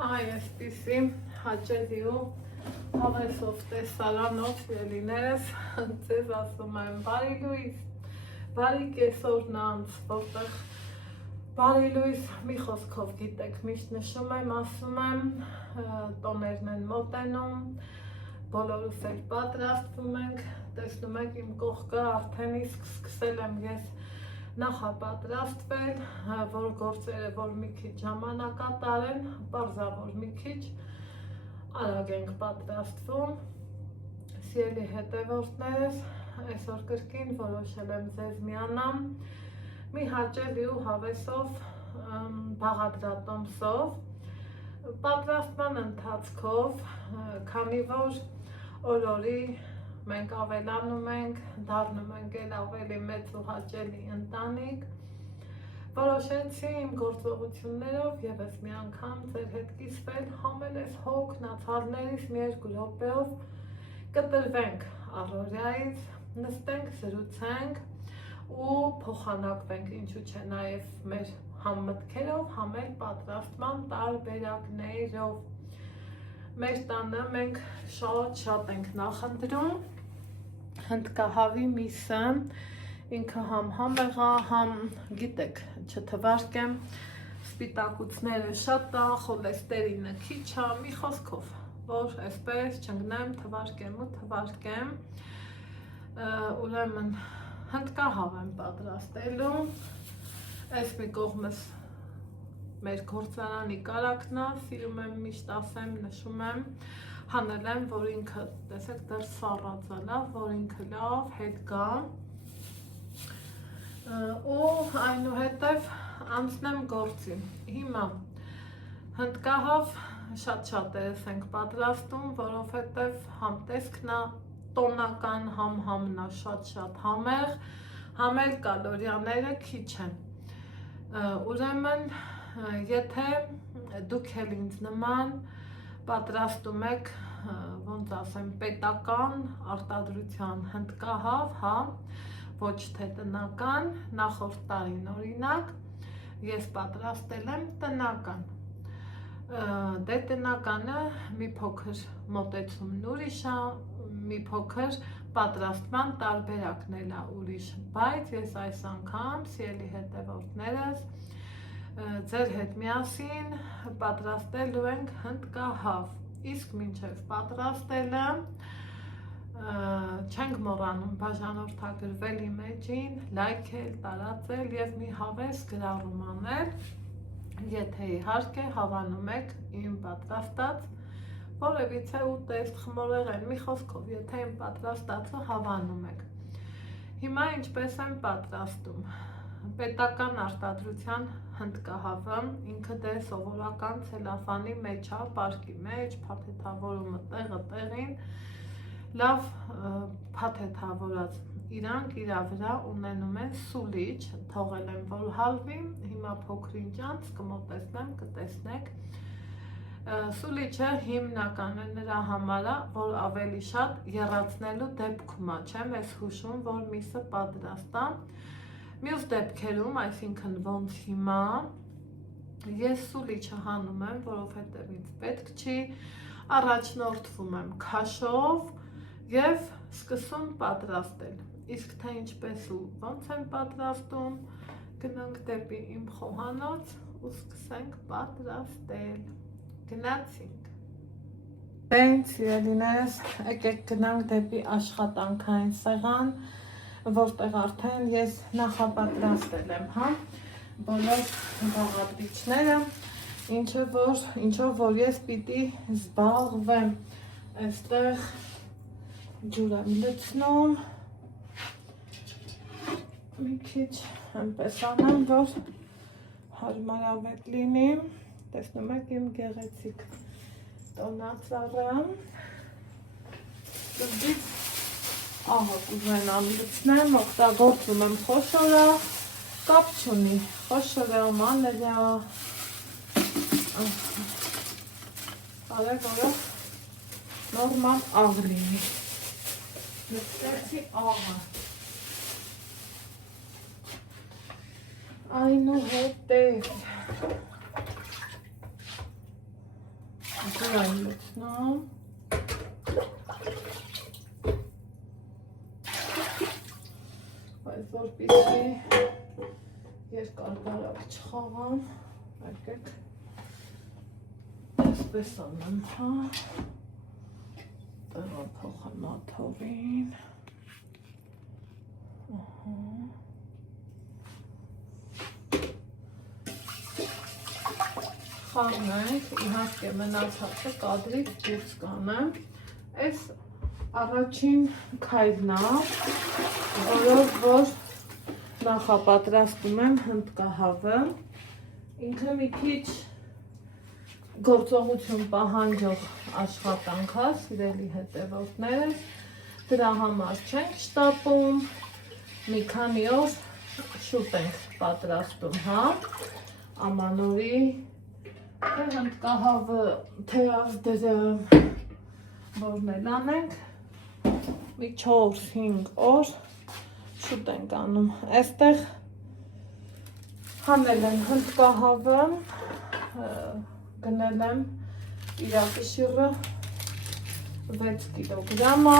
Այ այսպիսի հաճելի ու հավեսով տեսարանով ելիներս ձեզ ասում եմ բարի լույս, բարի կեսօրն անց, որտեղ բարի լույս մի խոսքով գիտեք, միշտ նշում եմ, ասում եմ, տոներն են մոտենում, բոլորս էլ պատրաստվում ենք, տեսնում եք իմ կողքը արդեն իսկ սկսել եմ ես նախապատրաստվել, որ գործերը որ մի քիչ ժամանակատար են, պարզավոր մի քիչ արագ ենք պատրաստվում, սիրելի հետևորդներս, այսօր կրկին որոշել եմ ձեզ միանամ մի հաճելի ու հավեսով բաղադրատոմսով, պատրաստման ընթացքով, քանի որ օր-օրի մենք ավելանում ենք, դառնում ենք էլ ավելի մեծ ու հաճելի ընտանիք, որոշեցի իմ գործողություններով ևս մի անգամ ձեր հետ կիսվել, համել այս հոգնածալներից մի երկու րոպեով կտրվենք առօրյայից, նստենք, զրուցենք ու փոխանակվենք, ինչու՞ չէ, նաև մեր համ մտքերով, համ էլ պատրաստման տարբերակներով։ Մեր տանը մենք շատ ենք նախընտրում հնդկահավի միսը, ինքը համ համեղ է, համ գիտեք, չթվարկեմ, սպիտակուցները շատ է, խոլեստերինը քիչ է, մի խոսքով, որ այսպես չընկնեմ, թվարկեմ, ուրեմն հնդկահավ եմ պատրաստելու, այս մի կողմս մեր գործարանի կարակն է, սիրում եմ միշտ ասեմ, նշում եմ, հանել եմ, որ ինքը, տեսեք, դեռ սառած է, լավ, որ ինքը լավ հետ գա ու այնուհետև անցնեմ գործի։ Հիմա հնդկահավ շատ-շատերս ենք պատրաստում, որովհետև համ տեսքն է տոնական, համն է շատ համեղ, համ էլ կալորիաները քիչ են։ Ուրեմն, եթե դուք էլ ինձ նման պատրաստում եք, ոնց ասեմ, պետական արտադրության հնդկահավ, հա, ոչ թե տնական, նախորդ տարին օրինակ, ես պատրաստել եմ տնական, դե տնականը մի փոքր մոտեցումն ուրիշ է, մի փոքր պատրաստման տարբերակն էլ է ուրիշ, բայց ես այս անգամ, սիրելի հետևորդներս, ձեր հետ միասին պատրաստելու ենք հնդկահավ, իսկ մինչև պատրաստելը չենք մոռանում բաժանորդագրվել իմ էջին, լայքել, տարածել և մի հավես գրառում անել, եթե իհարկե հավանում եք իմ պատրաստած որևիցե ուտեստ, խմորեղեն, մի խոսքով, եթե իմ պատրաստածը հավանում եք։ Հիմա ինչպես եմ պատրաստում։ Պետական արտադրության հնդկահավը, ինքը դե սովորական ցելոֆանի մեջ է, պարկի մեջ, փաթեթավորումը տեղը տեղին, լավ փաթեթավորած, իրանք իրա վրա ունենում են սուլիչ, թողել եմ որ հալվի, հիմա փոքրինչ անց կմոտեցնեմ, կտեսնեք, սուլիչը հիմնականը նրա համար է, որ ավելի շատ եռացնելու դեպքում է, չեմ ես հուշում, որ միսը պատրաստ է, մյուս դեպքերում, այսինքն ոնց հիմա, ես սուլիչը հանում եմ, որովհետև ինձ պետք չի, առաջնորդվում եմ քաշով և սկսում պատրաստել, իսկ թե ինչպես ու ոնց եմ պատրաստում, գնանք դեպի իմ խոհանոց ու սկսենք պատրաստել, գնացինք։ Դենց սիրելիներս, եկեք գնանք դեպի աշխատանքային սեղան, որտեղ արդեն ես նախապատրաստել եմ, հա, բոլոր բաղադրիչները, ինչով որ ես պիտի զբաղվեմ, այստեղ ջուր եմ լցնում, մի քիչ այնպես անեմ, որ հարմարավետ լինի, տեսնում եք իմ գեղեցիկ տոնածառը, դրդից աղը կուզենամ լցնեմ, օգտագործում եմ խոշորը, կապ չունի, խոշորը, մանրը, արևորը նորմալ աղ լինի, լցնեցի աղը, այնուհետև Ջրային լցնում։ Բայց որպեսզի երկար բարակ չխաղամ, եկեք այսպես անեմ, հա, տեղափոխեմ մաթողին, խաղնենք, իհարկե մնացածը կադրից դուրս կանեմ, այս առաջին քայլն է, որով որ նախապատրաստում եմ հնդկահավը, ինքը մի քիչ գործողություն պահանջող աշխատանք է, սիրելի հետևորդներս, դրա համար չենք շտապում, մի քանի օր շուտ ենք պատրաստում, հա, ամանորի, թե հնդկահավը, թե ազդրը, որն էլ անենք, մի 4-5 օր շուտ ենք անում, այստեղ հանել եմ հնդկահավը, գնել եմ իրակի շիրը 6 կիլոգրամա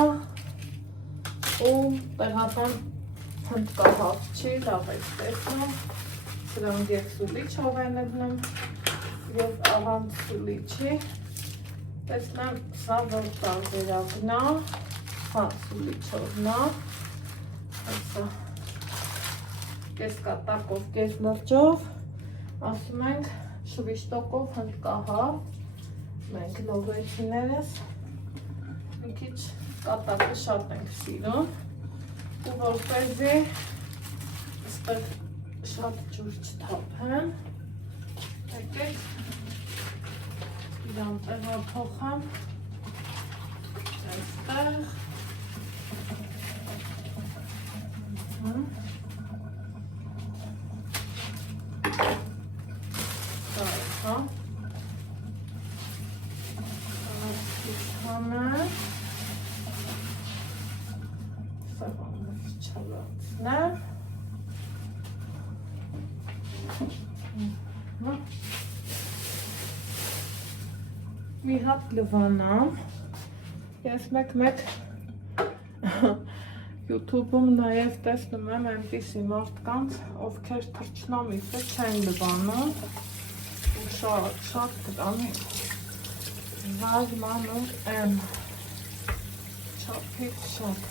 ու տեղական հնդկահավչի լավ եք տեսնում, սրանք և սուլիչով են ելնում և առանց սուլիչի, տեսնեմ սա որ տարբերակն է, հա սուլիչովն է, այսա կես կատակով, կես լրջով, ասում ենք շվիշտոկով հնդկահավ, մենք լովեցիներս մի քիչ կատակը շատ ենք սիրում ու որպեսզի այստեղ շատ ջուր չթափեմ, եկեք իրան տեղափոխեմ այստեղ, մի հատ լվանամ, ես մեկ YouTube-ում նաև տեսնում եմ այնպիսի մարդկանց, ովքեր թռչնամիսը չեն լվանում ու շատ դրանի վայր մանուր եմ, չափից շատ,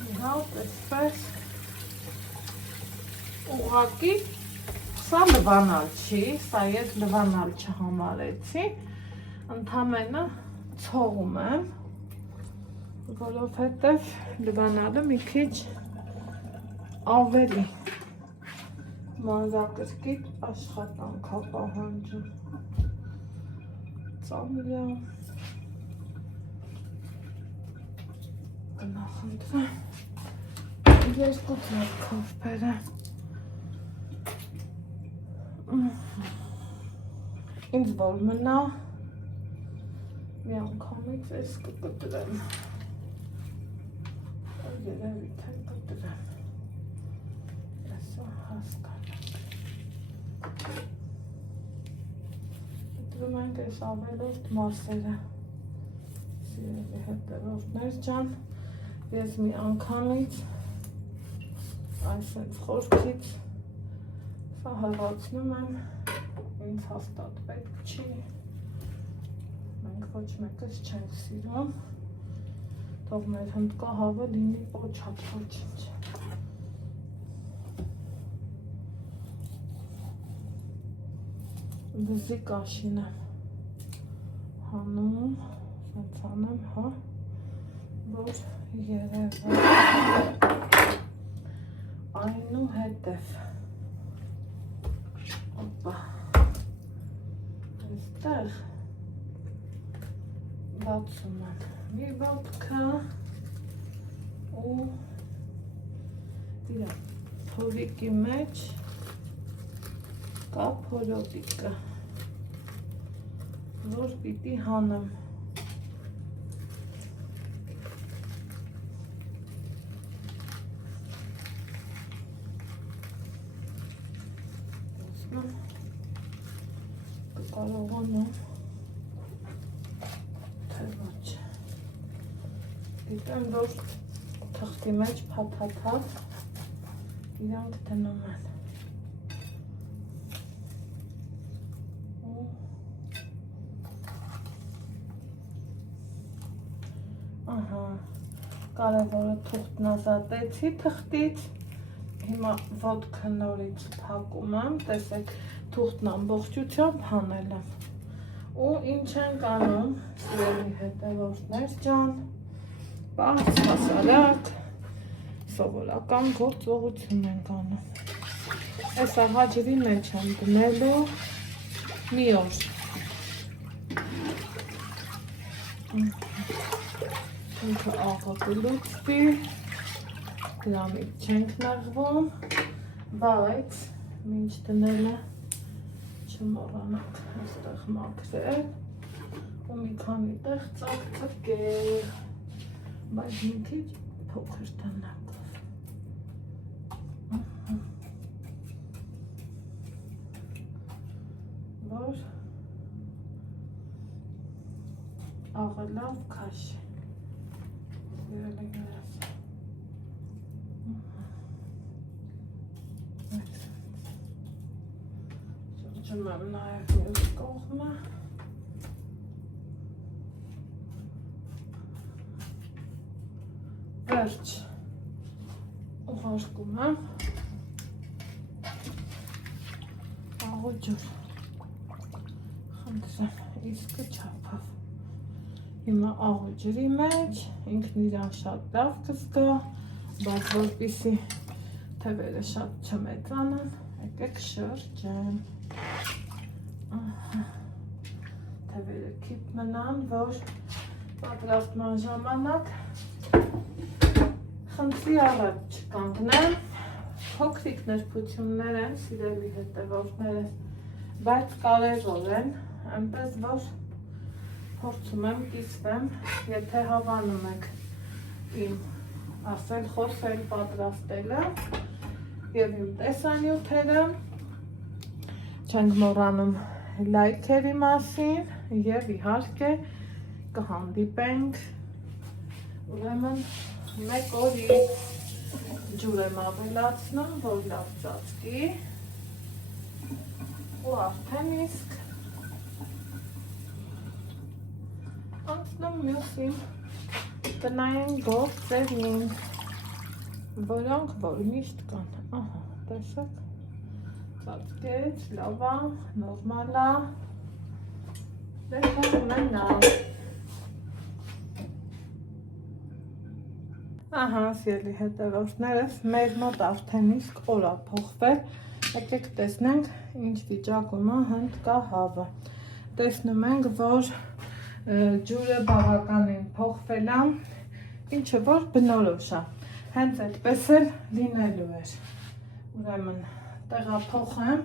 մի հատ այսպես ուղղակի սա լվանալ չի, սա ես լվանալ չհամարեցի, ընդամենը ցողում եմ, որովհետև լվանալը մի քիչ ավելի մանրակրկիտ աշխատանք է պահանջում, ծամլյա, գնախնդրեմ, երկու ձեռքով բերեմ, ինձ որ մնա, մի անգամից ես կկտրեմ, երևի թե կտրեմ, եսա հասկանանք, կտրում ենք ես ավելորդ մասերը, սիրելի հետևորդներ ջան, ես մի անգամից, այսպես խորքից, սա հղացնում եմ, ինձ հաստատ պետք չի, մենք ոչ մեկս չենք սիրում, թող մեր հնդկահավը լինի պոչատ ոչինչ։ Վզի կաշին եմ հանում, սենց անեմ, հա, որ երևը այնուհետև Опа, այստեղ բացում եմ մի ոտքա ու դիրա փորիկի մեջ կա փորոտիկը, որ պիտի հանեմ, կարողանամ, թե ոչ։ Գիտեմ, որ թղթի մեջ փաթաթած իրանք դնում են։ Ահա, կարևորը թուղթն ազատեցի թղթից, հիմա ոտքը նորից փակում եմ, տեսեք թուղթն ամբողջությամբ հանել եմ։ Ու ինչ ենք անում, սիրելի հետևորդներ ջան, բարձ հասարակ, սովորական գործողություն ենք անում։ Այս աղաջրի մեջ եմ դնելու մի օր։ Ինքը աղը կլուծվի, դրանից չենք նեղվում, բայց մինչ դնելը չմոռանանք այստեղ մաքրել ու մի քանի տեղ ծակցկել, բայց մի քիչ փոքր տնակով։ Որ աղը լավ քաշի։ Շրջում եմ նաև մյուս կողմը։ Վերջ ուղարկում եմ աղաջուր, խնդրեմ իսկը չափով։ Հիմա աղաջրի մեջ ինքն իրան շատ լավ կզգա, բայց որպեսզի թևերը շատ չմեծանան, եկեք շրջեմ։ Թևերը քիթ մնան, որ պատրաստման ժամանակ խնդրի առաջ չկանգնեմ, փոքրիկ նրբություններ են, սիրելի հետևորդներս, բայց կարևոր են, այնպես որ փորձում եմ կիսվեմ, եթե հավանում եք իմ ասել, խոսել, պատրաստելը և իմ տեսանյութերը, չենք մոռանում լայքերի մասին և իհարկե կհանդիպենք, ուրեմն մեկ օրից ջուր եմ ավելացնում, որ լավ ծածկի ու արդեն իսկ անցնում մյուս իմ տնային գործերին, որոնք որ միշտ կան, ահա, տեսեք, ծածկեց, լավ է, նորմալ է, դեպք ունենալ։ Ահա, սիրելի հետևորդներս, մեր մոտ արդեն իսկ օր է փոխվել, եկեք տեսնենք ինչ վիճակում է հնդկահավը։ Տեսնում ենք, որ ջուրը բավականին փոխվել է, ինչը որ բնորոշ է, հենց այդպես էլ լինելու էր։ Ուրեմն տեղափոխեմ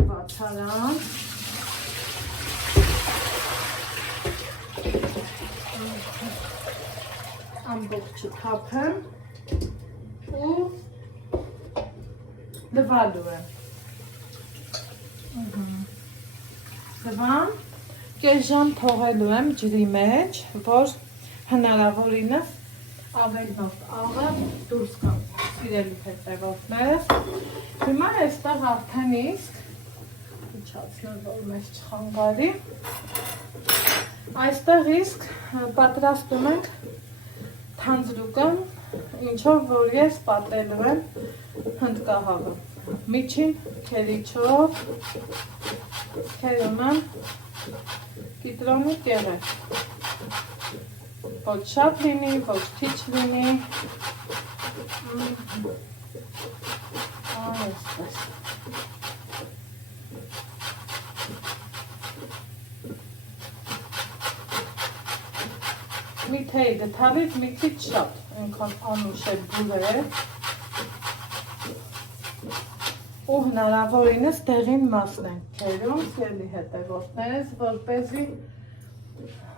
լվացարան։ Ամբողջը թափեմ ու լվալու եմ։ Լվամ, կես ժամ թողելու եմ ջրի մեջ, որ հնարավորինս ավելնոց աղը դուրս գա, սիրելի հետևորդներս։ Հիմա այստեղ արդեն իսկ իջացնեմ, որ մեզ չխանգարի։ Այստեղ իսկ պատրաստում ենք թանձրուկը, ինչով որ ես պատելու եմ հնդկահավը։ Միջին քերիչով քերում եմ կիտրոնի կեղեր։ Ոչ շատ լինի, ոչ քիչ լինի։ Այսպես։ Մի թեյ գթալից մի քիչ շատ, այնքան անուշ է բուր է։ Ու հնարավորինս դեղին մասն ենք քերում, սիրելի հետևորդներս, որպեսզի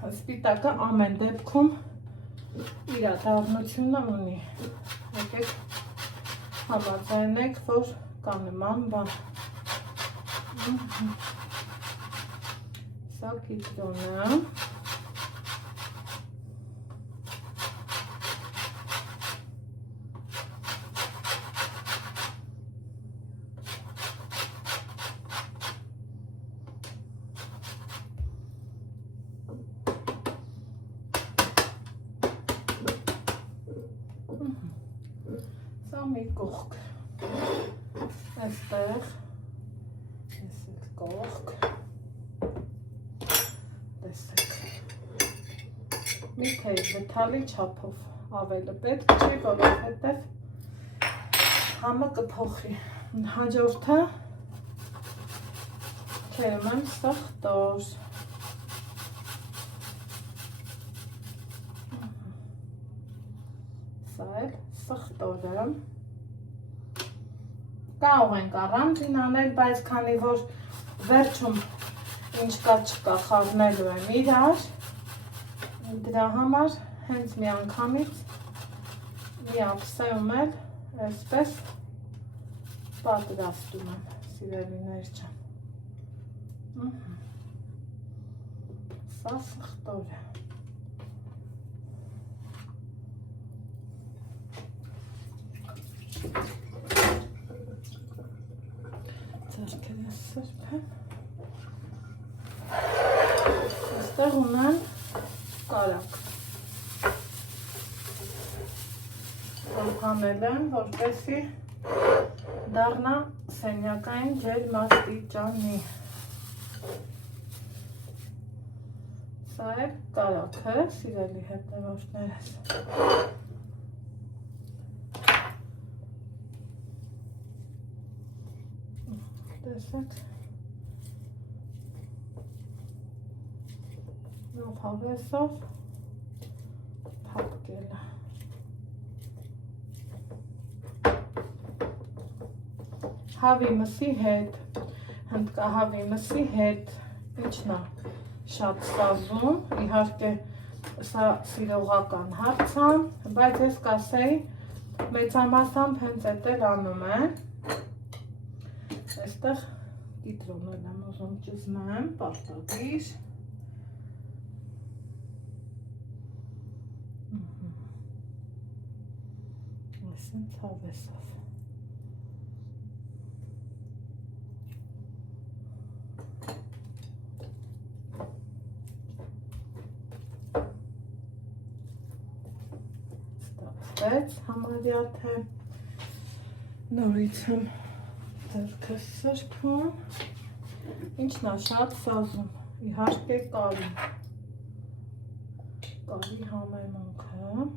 սպիտակը ամեն դեպքում իր դառնությունը ունի։ Եկեք համաձայնեք, որ կա նման բան։ Սա կիտրոնը։ Սա մի կողք, այստեղ, ես այդ կողք, տեսեք, մի թեյ վթալի չափով ավելը պետք չի, որովհետև համը կփոխի, հաջորդը քերում եմ սխտոր, սա էլ սխտորը, կարող ենք առանձին անել, բայց քանի որ վերջում ինչ կա չկա խառնելու եմ իրար, դրա համար հենց մի անգամից մի ափսեում էլ այսպես պատրաստում եմ, սիրելիներ ջան։ Սա սխտոր է։ Ձեռքերը սրբեմ, այստեղ ունեմ կարակ, որ հանել եմ, որպեսզի դառնա սենյակային ջերմաստիճանի, սա է կարակը, սիրելի հետևորդներս, տեսեք, նով հավեսով փափկել է, հավի մսի հետ, հնդկահավի մսի հետ, ինչն է շատ սազում, իհարկե սա սիրողական հարց է, բայց ես կասեի մեծամասամբ հենց էդ էլ անում են, այստեղ կիտրոնել եմ ուզում ճզմեմ, պարտադիր, այսինչ հավեսով, ստացվեց համարյա թե նորից եմ ձեռքը սրբում, ինչն է շատ սազում, իհարկե կարի համեմունքը,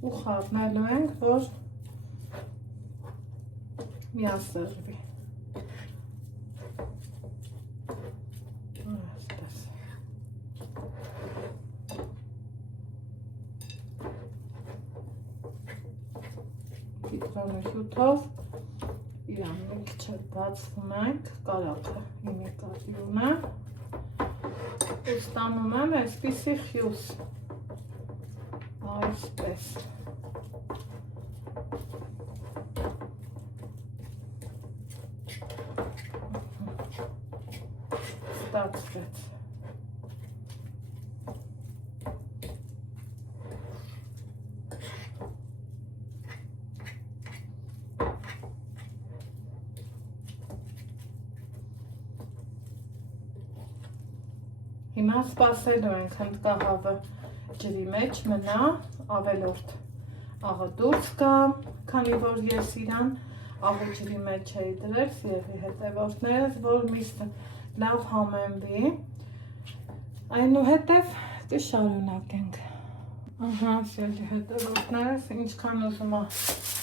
ու խառնելու ենք, որ միասեղվի։ Կիտրոնի շուտով իրան մի քիչ բացվում ենք, կարակը իմիտատիվն է, ու ստանում եմ այսպիսի խյուս, այսպես, ստացվեց։ Հիմա սպասելու ենք հնդկահավը ջրի մեջ մնա, ավելորդ աղը դուրս կա, քանի որ ես իրան աղը ջրի մեջ էի դրել, սիրելի հետևորդներս, որ միսը լավ համեմվի, այնուհետև կշարունակենք։ Սիրելի հետևորդներս, ինչքան ուզում է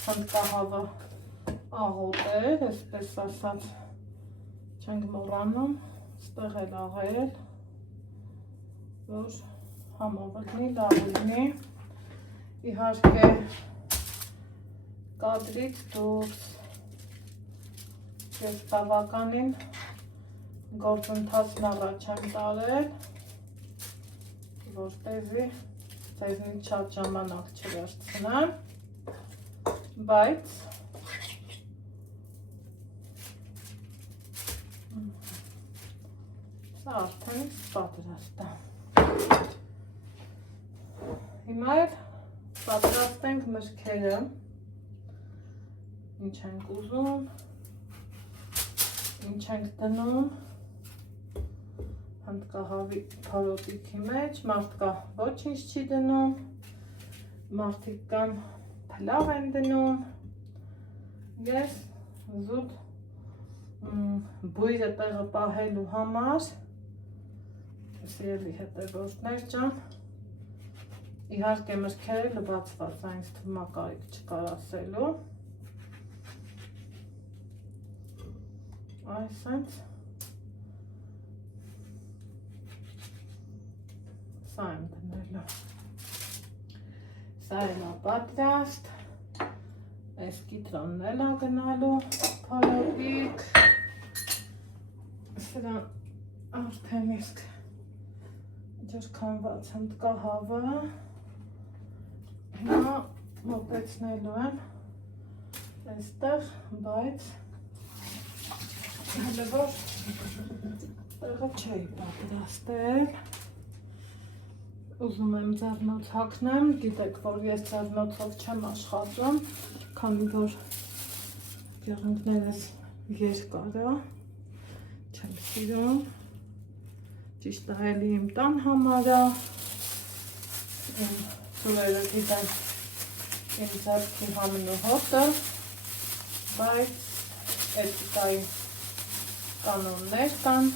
հնդկահավը աղոտել, այսպես ասած, չենք մոռանում, ստեղ էլ աղել, որ համով լինի, լավ լինի, իհարկե կադրից դուրս, ես բավականին գործընթացն առաջ եմ տարել, որտեղի ձեզնից շատ ժամանակ չվերցնեմ, բայց սա արդեն պատրաստ է։ Հիմա էլ պատրաստենք մրգերը, ինչ ենք ուզում, ինչ ենք դնում, հնդկահավի փորոտիքի մեջ, մարդկա ոչինչ չի դնում, մարդիկ կամ փլավ են դնում, ես զուտ բույրը տեղը պահելու համար, սիրելի հետևորդներ ջան, իհարկե մրգերը լվացված, այնց թվում է կարիք չկար ասելու, այսենց սա եմ դնելու, սա էլ է պատրաստ, այս կիտրոնն էլ է գնալու փորոտիկ, սրան արդեն իսկ ջրքանված հնդկահավը, հիմա մոտեցնելու եմ այստեղ, բայց հələ որ տեղը չէի պատրաստել, ուզում եմ ձեռնոց հագնեմ, գիտեք, որ ես ձեռնոցով չեմ աշխատում, քանի որ գեղենքներս երկար է, չեմ սիրում, ճիշտ է էլի իմ տան համար է, սուրերը գիտեն իմ ձեռքի համն ու հոտը, բայց էթիկայի կանոններ կան,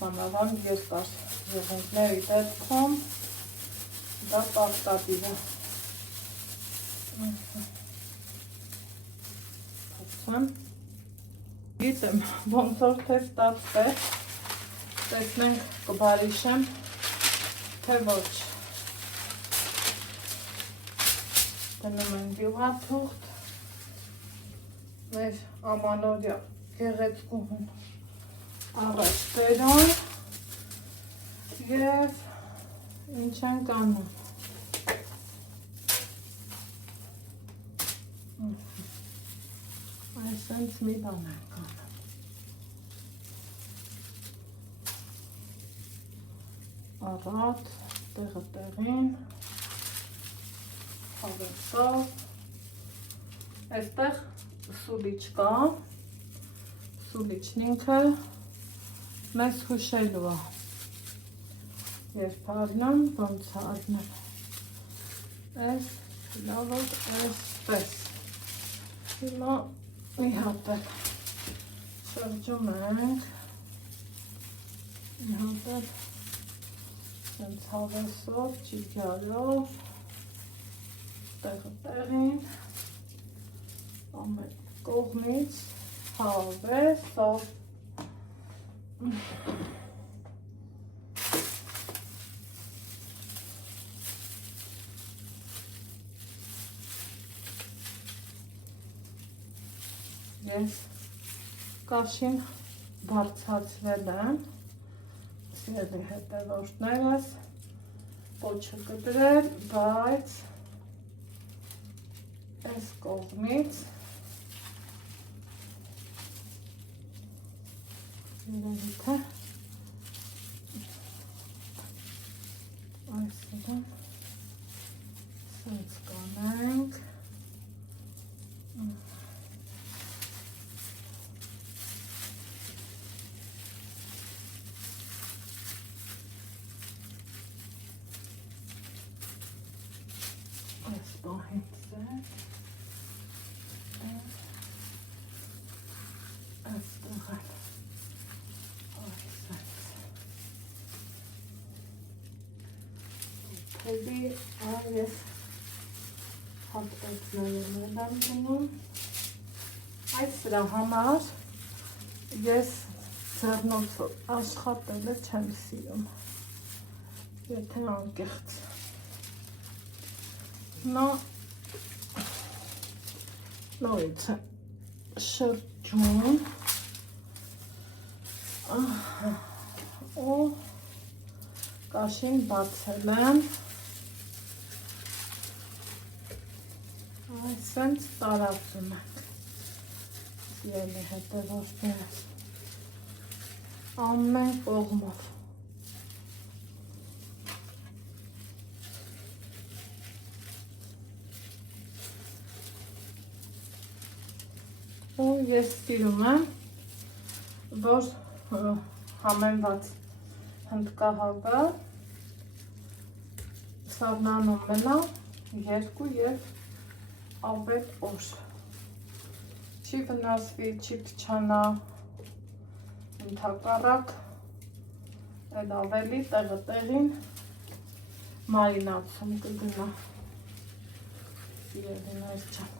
մանավանդ երկար գեղենքների դեպքում դա պարտադիր է։ Փորձեմ։ Գիտեմ, ոնց որ թե ստացվեց, տեսնենք կբարիշեմ, թե ոչ։ Դնում ենք գյուղաթուղթ, մեր ամանորյա գեղեցկուհուն առաջ բերում և ինչ ենք անում։ Այսենց մի բան ենք անում։ Առատ, տեղը տեղին, հավեսով, այստեղ սուլիչ կա, սուլիչն ինքը մեզ հուշելու է, երբ առնեմ, ոնց առնեմ, այս լավոտ այսպես, հիմա մի հատ էլ շրջում ենք, մի հատ էլ սենց հավեսով, ճիգարով, տեղը տեղին, ամեն կողմից հավեսով, ես կաշին բարձրացրել եմ, սիրելի հետևորդներս, պոչը կտրել, բայց այս կողմից երևի թե այսինքն սենց կանենք այս պահից այստեղ Թեբի ես հատկացնելով եմ դնում, այս սրա համար ես ձեռնոցով աշխատելը չեմ սիրում, եթե անկեղծ, նորից եմ շրջում ու Կաշին բացել եմ, այսենց տարածում ենք, ելի հետևորդներս, ամեն կողմով, ու ես սիրում եմ, որ համենված հնդկահավը սառնանում մնա 2 և ավել օր, չի վնասվի, չի փչանա, ընդհակառակ էլ ավելի տեղը տեղին մարինացում կգնա, սիրելիներ ջան։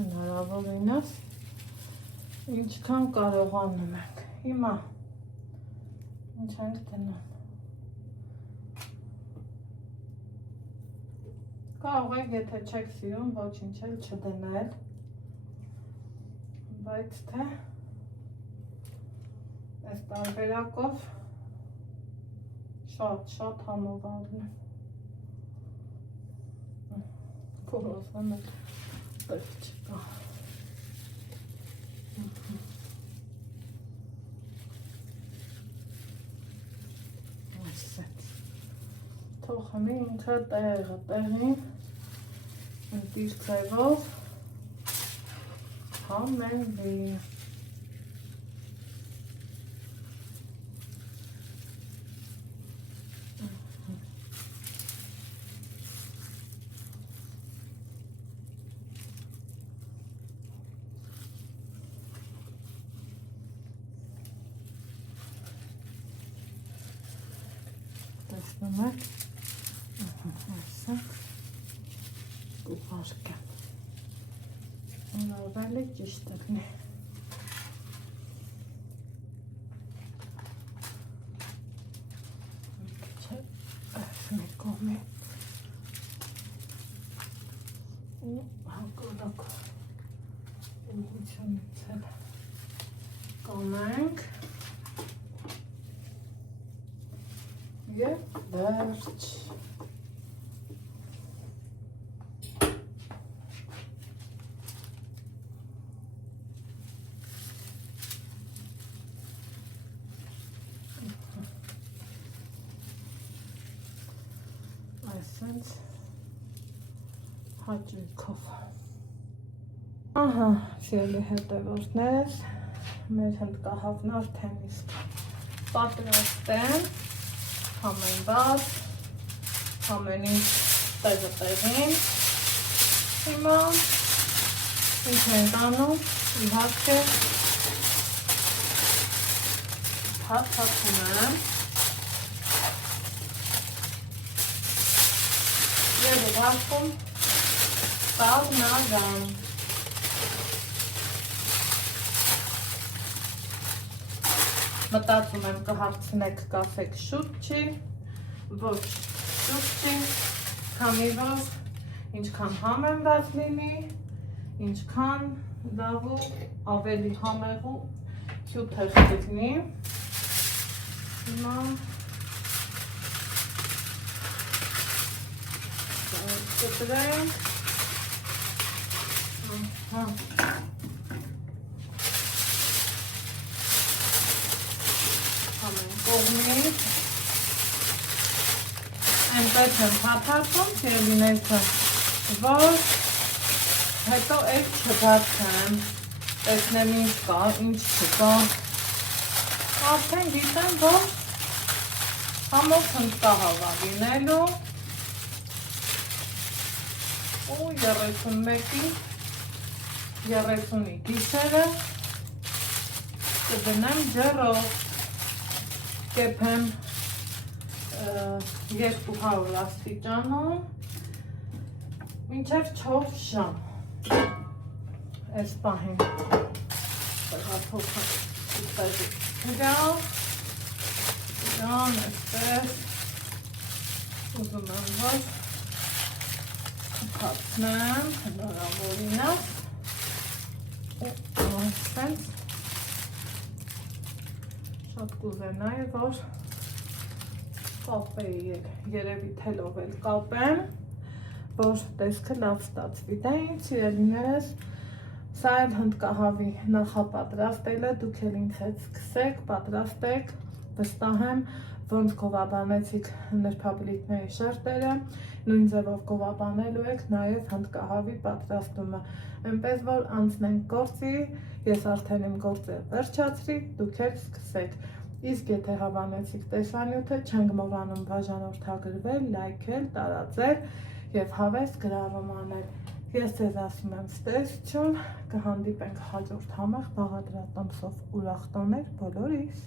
Հնարավորինս ինչքան կարողանում ենք, հիմա ինչ ենք դնում, կարող եք, եթե չեք սիրում, ոչինչ էլ չդնել, բայց թե այս տարբերակով շատ համովարն է, կորոսան էլ տեղ չկա, թողնի ինքը տեղը տեղին, ընտիր ձևով համենվի, տեսնում եք, այսինք կուղարկը, ավելի ճիշտ եղնի, այս մեր կողմի ու հակառակ ուղղությունից էլ կանենք և վերջ։ Այսենց հաճույքով։ Ահա, սիրելի հետևորդներ, մեր հնդկահավն արդեն իսկ պատրաստ է, համենված, ամեն ինչ տեղը տեղին, հիմա ինչ ենք անում, իհարկե հացացում եմ և հացում սառնարան։ Մտածում եմ կհարցնեք կասեք շուտ չի, ոչ շուտ չի, քանի որ ինչքան համենված լինի, ինչքան լավ ու ավելի համեղ ու հյութեր լինի։ Հիմա կտրենք, ամեն կողմից, այնպես եմ հապարքում, սիրելիներս, որ հետո էլ չբացեմ, տեսնեմ ինչ կա, ինչ չկա, արդեն գիտեմ, որ համով հնդկահավ լինելու ու 31-ի 30-ի գիշերը կդնեմ ջրով, կեփեմ 200 աստիճանում մինչև 4 ժամ այս պահին հափոխը գալ այսպես ուզում եմ որ հացնեմ հնարավորինս այսպես շատ կուզենայի որ կապեի երևի թելով էլ կապեմ որ տեսքը լավ ստացվի դա ինձ սիրելիներս սա էլ հնդկահավի նախապատրաստելը դուք էլ ինձ հետ սկսեք պատրաստեք վստահ եմ ոնց գովաբանեցիք նրբաբլիթների շերտերը նույն ձևով գովաբանելու եք նաև հնդկահավի պատրաստումը այնպես որ անցնենք գործի ես արդեն իմ գործը վերջացրի դուք էլ սկսեք իսկ եթե հավանեցիք տեսանյութը չենք մոռանում բաժանորդագրվել լայքել տարածել եւ հավես գրառում անել ես ձեզ ասում եմ ստեսություն կհանդիպենք հաջորդ համեղ բաղադրատոմսով ուրախ տոներ բոլորիս